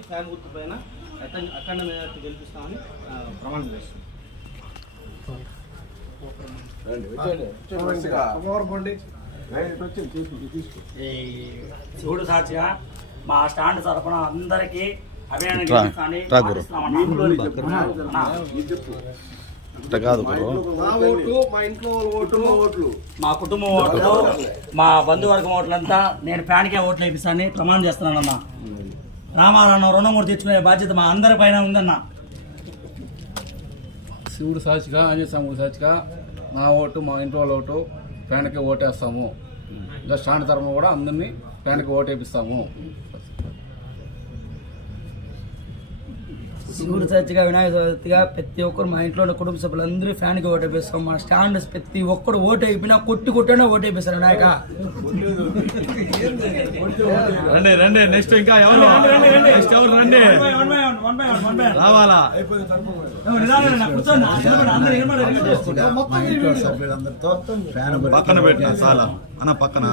ఇచ్చి ఫ్యాన్ గుర్తు పైన అఖండ మెజార్టీ గెలిపిస్తామని ప్రమాణం ఈ శివుడు సాక్షిగా మా స్టాండ్ తరఫున అందరికీ మా కుటుంబం ఓట్లు. మా బంధువర్గం ఓట్లంతా నేను ఫ్యాన్కే ఓట్లు వేపిస్తానని ప్రమాణం చేస్తున్నానన్నా. రామారావు రుణమూర్తి తెచ్చుకునే బాధ్యత మా అందరి పైన ఉందన్నా. శివుడు సాక్షిగా ఆంజనేయ స్వామి సాక్షిగా నా ఓటు మా ఇంట్లో వాళ్ళ ఓటు ఫ్యాన్కి ఓటేస్తాము. ఇంకా స్టాండ్ తరఫున కూడా అందరినీ ఫ్యాన్కి ఓటేపిస్తాము. శివుడు చర్చిగా వినాయక చవితిగా ప్రతి ఒక్కరు మా ఇంట్లో ఉన్న కుటుంబ సభ్యులందరూ ఫ్యాన్కి ఓటు వేపిస్తాం మా స్టాండ్ ప్రతి ఒక్కరు ఓటు అయిపోయినా కొట్టి కొట్టానే ఓటు వేపిస్తారు వినాయక. రండి రండి నెక్స్ట్ ఇంకా ఎవరు? నెక్స్ట్ ఎవరు? రండి. రావాలా? పక్కన పెట్టిన చాలా. అన్న పక్కన.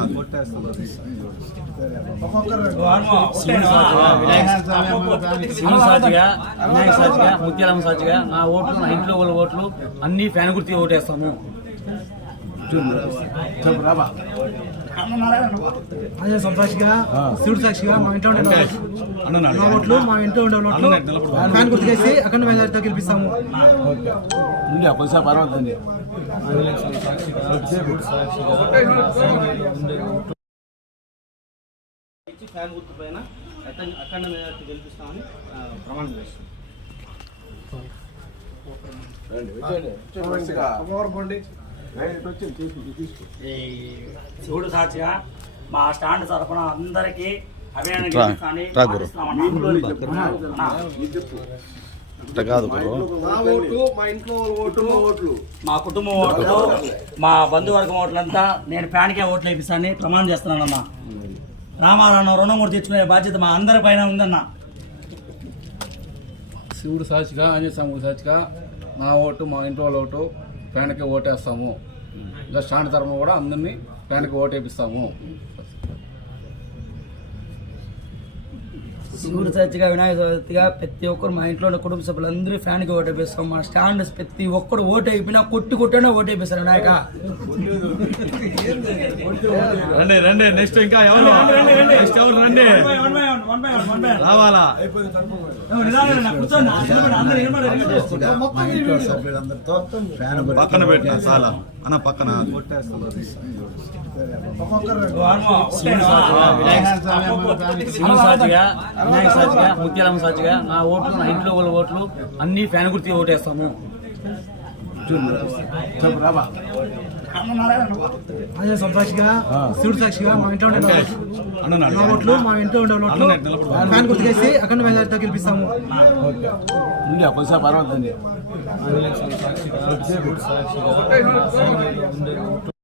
సాక్షిగా వినాయక సాక్షిగా ముత్యాలమ్మ సాక్షిగా నా ఓట్లు నా ఇంట్లో వాళ్ళ ఓట్లు అన్ని ఫ్యాన్ గుర్తి ఓటేస్తాము. సాక్షిగా శివుడు సాక్షిగా మా ఇంట్లో ఉండే అన్న నా ఓట్లు మా ఇంట్లో ఉండే ఓట్లు ఫ్యాన్ గుర్తుకేసి గెలిపిస్తాము. ఇచ్చి ఫ్యాన్ గుర్తు పైన అఖండ అఖండ మెజార్టీ గెలిపిస్తామని ప్రమాణం చేస్తున్నాం. చూడు శివుడు సాక్షిగా మా స్టాండ్ తరఫున అందరికీ కాదు మా కుటుంబం ఓట్లు మా బంధువర్గం ఓట్లంతా నేను ఫ్యాన్కే ఓట్లు వేపిస్తానని ప్రమాణం చేస్తున్నానన్నా రామారావు కూడా తెచ్చుకునే బాధ్యత మా అందరి పైన ఉందన్నా. శివుడు సాక్షిగా ఆంజనేయ స్వామి సాక్షిగా నా ఓటు మా ఇంట్లో వాళ్ళ ఓటు ఫ్యాన్కి ఓటేస్తాము. ఇంకా స్టాండ్ తరఫున కూడా అందరినీ ఫ్యాన్కి ఓటేపిస్తాము. శివుడు చర్చిగా వినాయక చవితిగా ప్రతి ఒక్కరు మా ఇంట్లో ఉన్న కుటుంబ సభ్యులందరూ ఫ్యాన్కి ఓటు వేపిస్తాం. మా స్టాండ్ ప్రతి ఒక్కరు ఓటు అయిపోయినా కొట్టి కొట్టానే ఓటు వేపిస్తారు వినాయక. రండి రండి నెక్స్ట్ ఇంకా ఎవరు? నెక్స్ట్ ఎవరు రండి? రావాలా? పక్కన పెట్టిన చాలా. అన్న పక్కన. శివుని సాక్షిగా వినాయక సాక్షిగా ముత్యాలమ్మ సాక్షిగా నా ఓట్లు నా ఇంట్లో వాళ్ళ ఓట్లు అన్ని ఫ్యాన్ గుర్తి ఓటేస్తాము. సాక్షిగా శివుడు సాక్షిగా మా ఇంట్లో ఉండే అన్న నా ఓట్లు మా ఇంట్లో ఉండే ఓట్లు ఫ్యాన్ గుర్తుకేసి అఖండ మెజార్టీతో గెలిపిస్తాము. పర్వాలేదు